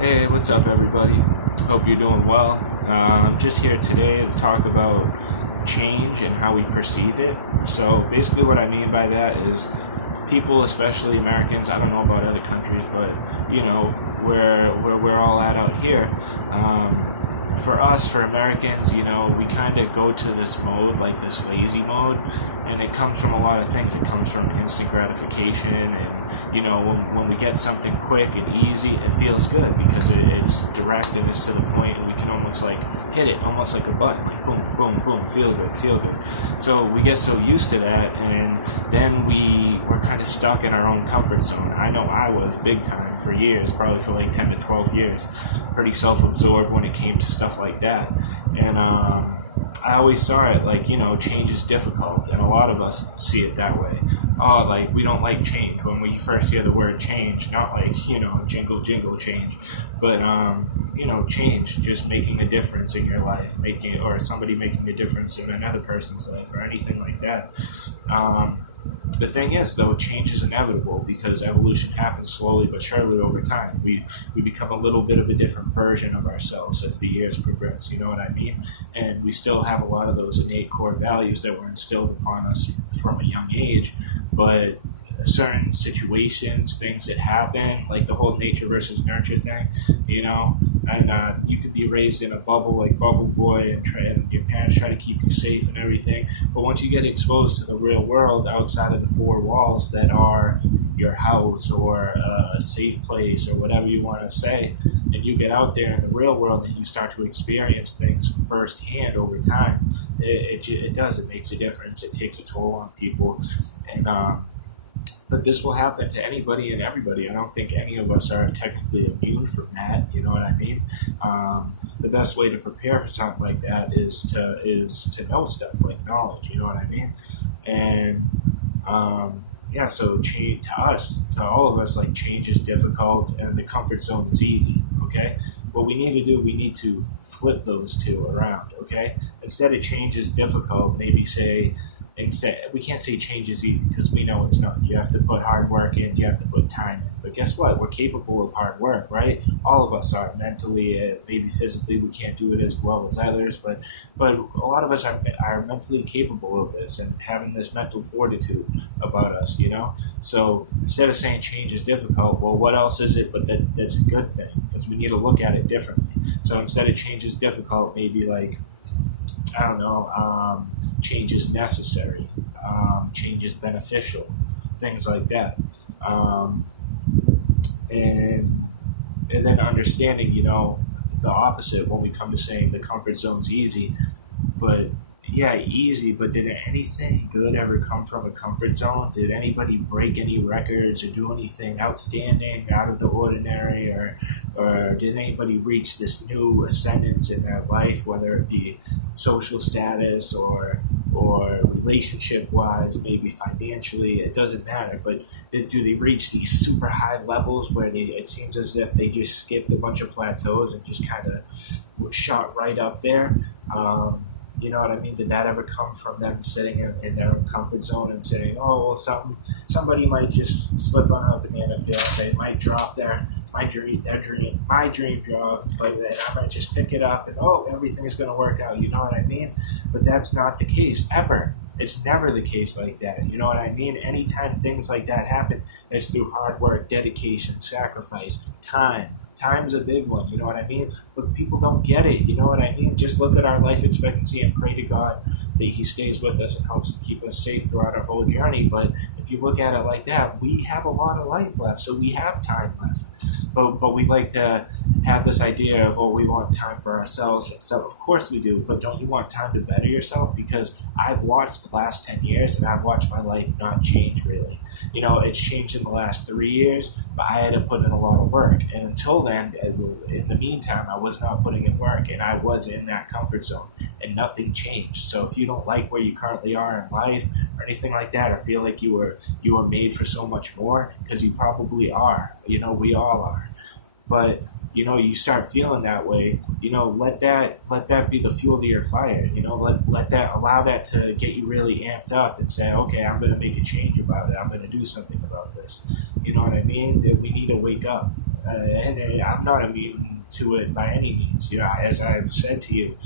Hey, what's up, everybody? Hope you're doing well. I'm just here today to talk about change and how we perceive it. So, basically, what I mean by that is people, especially Americans, I don't know about other countries, but where we're all at out here. For us, for Americans, we kind of go to this mode, like this lazy mode, and it comes from a lot of things. It comes from instant gratification, and when we get something quick and easy, it feels good because it's direct and it's to the point, and we can almost like hit it, almost like a button, like boom, boom, boom, feel good, feel good. So we get so used to that, and then we're kind of stuck in our own comfort zone. I know I was big time for years, probably for like 10 to 12 years, pretty self-absorbed when it came to stuff like that. And I always saw it like, change is difficult, and a lot of us see it that way. Oh, like, we don't like change. When we first hear the word change, not like, jingle, jingle change, but, change, just making a difference in your life, or somebody making a difference in another person's life, or anything like that. The thing is, though, change is inevitable because evolution happens slowly but surely over time. We become a little bit of a different version of ourselves as the years progress, you know what I mean? And we still have a lot of those innate core values that were instilled upon us from a young age, but certain situations, things that happen, like the whole nature versus nurture thing, and you could be raised in a bubble like Bubble Boy, and your parents try to keep you safe and everything, but once you get exposed to the real world outside of the four walls that are your house or a safe place or whatever you want to say, and you get out there in the real world and you start to experience things firsthand over time, it makes a difference. It takes a toll on people, and but this will happen to anybody and everybody. I don't think any of us are technically immune from that. You know what I mean? The best way to prepare for something like that is to know stuff, like knowledge. You know what I mean? And so change to us, to all of us, like change is difficult, and the comfort zone is easy. Okay, what we need to do, we need to flip those two around. Okay, instead of change is difficult, maybe say. Instead, we can't say change is easy because we know it's not. You have to put hard work in, you have to put time in. But guess what? We're capable of hard work, right? All of us are mentally, maybe physically, we can't do it as well as others, but a lot of us are mentally capable of this and having this mental fortitude about us, So instead of saying change is difficult, well, what else is it but that's a good thing? Because we need to look at it differently. So instead of change is difficult, maybe like, I don't know, change is necessary, change is beneficial, things like that. And then understanding, the opposite when we come to saying the comfort zone's easy, but yeah, easy, but did anything good ever come from a comfort zone? Did anybody break any records or do anything outstanding, out of the ordinary, or did anybody reach this new ascendance in their life, whether it be social status or relationship-wise, maybe financially? It doesn't matter, but do they reach these super high levels where it seems as if they just skipped a bunch of plateaus and just kind of shot right up there? You know what I mean? Did that ever come from them sitting in their own comfort zone and saying, "Oh, well, somebody might just slip on a banana peel, they might drop my dream job, but then I might just pick it up and everything is going to work out." You know what I mean? But that's not the case ever. It's never the case like that. You know what I mean? Anytime things like that happen, it's through hard work, dedication, sacrifice, time. Time's a big one, you know what I mean? But people don't get it, you know what I mean? Just look at our life expectancy and pray to God that He stays with us and helps to keep us safe throughout our whole journey. But if you look at it like that, we have a lot of life left, so we have time left. But we like to have this idea of, we want time for ourselves and stuff. Of course we do, but don't you want time to better yourself? Because I've watched the last 10 years and I've watched my life not change really. It's changed in the last 3 years, but I had to put in a lot of work. And until then, in the meantime, I was not putting in work and I was in that comfort zone and nothing changed. So if you don't like where you currently are in life or anything like that, or feel like you were made for so much more, because you probably are, we all are. But you start feeling that way, let that be the fuel to your fire, allow that to get you really amped up and say, okay, I'm going to make a change about it. I'm going to do something about this. You know what I mean? That we need to wake up. and I'm not immune to it by any means. As I've said to you,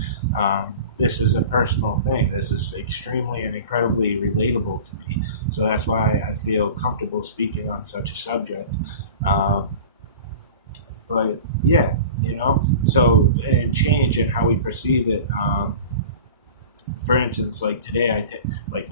this is a personal thing. This is extremely and incredibly relatable to me. So that's why I feel comfortable speaking on such a subject. But yeah, so and change and how we perceive it. For instance, like today,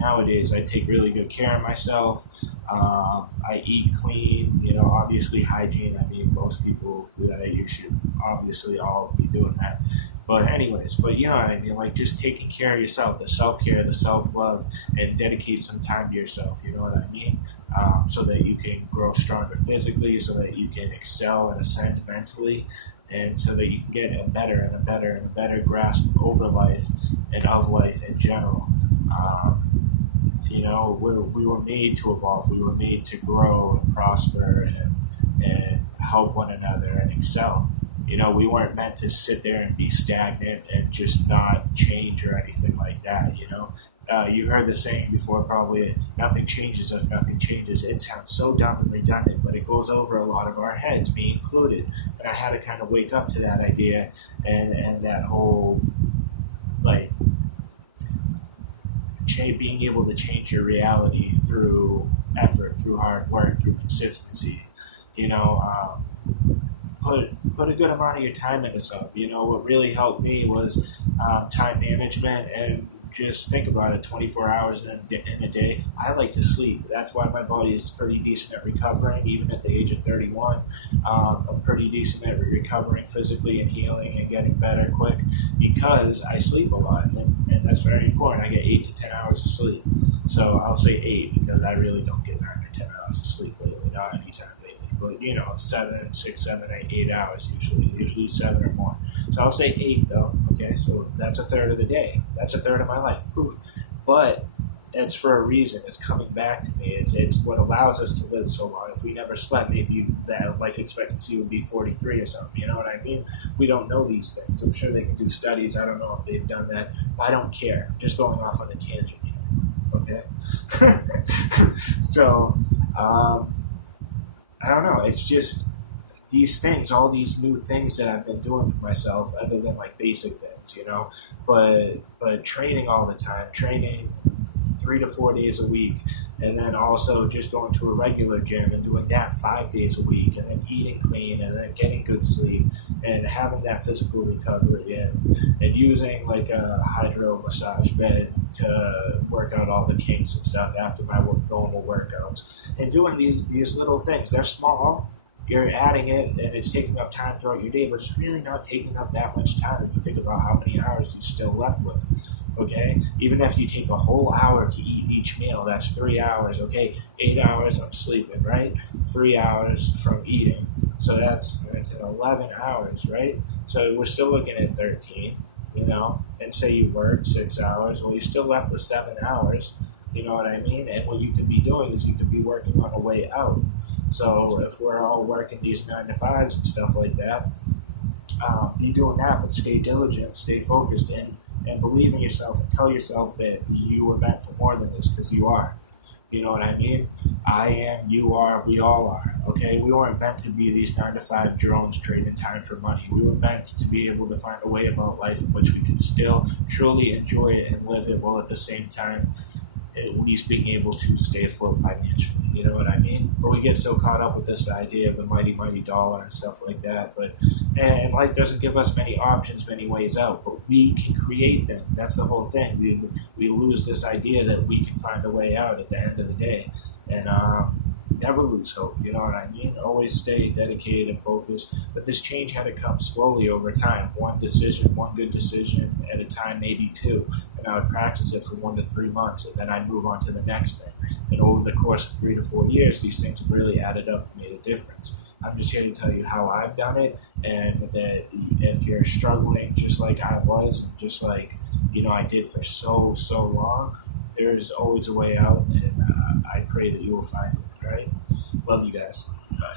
nowadays, I take really good care of myself. I eat clean, obviously hygiene. I mean, most people that you should obviously all be doing that. But anyways, you know what I mean, like just taking care of yourself, the self-care, the self-love, and dedicate some time to yourself, you know what I mean? So that you can grow stronger physically, so that you can excel and ascend mentally, and so that you can get a better and a better and a better grasp over life and of life in general. We were made to evolve. We were made to grow and prosper and help one another and excel. We weren't meant to sit there and be stagnant and just not change or anything like that. You've heard the saying before, probably, nothing changes if nothing changes. It sounds so dumb and redundant, but it goes over a lot of our heads, me included. And I had to kind of wake up to that idea and that whole, being able to change your reality through effort, through hard work, through consistency. Put a good amount of your time into something. What really helped me was time management, and just think about it, 24 hours in a day. I like to sleep. That's why my body is pretty decent at recovering, even at the age of 31. I'm pretty decent at recovering physically and healing and getting better quick because I sleep a lot, and that's very important. I get 8 to 10 hours of sleep. So I'll say 8 because I really don't get 9 or 10 hours of sleep lately, not anytime lately. But 7, 6, 7, 8 hours usually 7 or more. So I'll say 8 though. Okay, so that's a third of the day. That's a third of my life. Poof. But it's for a reason. It's coming back to me. It's what allows us to live so long. If we never slept, maybe that life expectancy would be 43 or something. You know what I mean? We don't know these things. I'm sure they can do studies. I don't know if they've done that. I don't care. I'm just going off on a tangent here. Okay? So, I don't know. It's just these things, all these new things that I've been doing for myself, other than basic things, but training all the time, training 3 to 4 days a week, and then also just going to a regular gym and doing that 5 days a week, and then eating clean, and then getting good sleep, and having that physical recovery, and using a hydro massage bed to work out all the kinks and stuff after my normal workouts, and doing these little things. They're small. You're adding it, and it's taking up time throughout your day, but it's really not taking up that much time if you think about how many hours you're still left with, okay? Even if you take a whole hour to eat each meal, that's 3 hours, okay? 8 hours I'm sleeping, right? 3 hours from eating. So that's 11 hours, right? So we're still looking at 13, and say you work 6 hours, well, you're still left with 7 hours, you know what I mean? And what you could be doing is you could be working on a way out. So if we're all working these 9 to 5s and stuff like that, be doing that, but stay diligent, stay focused, and believe in yourself and tell yourself that you were meant for more than this, because you are. You know what I mean? I am, you are, we all are. Okay? We weren't meant to be these 9 to 5 drones trading time for money. We were meant to be able to find a way about life in which we can still truly enjoy it and live it, while at the same time at least being able to stay afloat financially. You know what I mean? But we get so caught up with this idea of the mighty, mighty dollar and stuff like that. And life doesn't give us many options, many ways out, but we can create them. That's the whole thing. We lose this idea that we can find a way out at the end of the day. And never lose hope, you know what I mean? Always stay dedicated and focused. But this change had to come slowly over time. One good decision at a time, maybe 2. And I would practice it for 1 to 3 months, and then I'd move on to the next thing. And over the course of 3 to 4 years, these things have really added up and made a difference. I'm just here to tell you how I've done it, and that if you're struggling just like I was, and just like, I did for so long, there's always a way out, and I pray that you will find it. All right? Love you guys. Bye.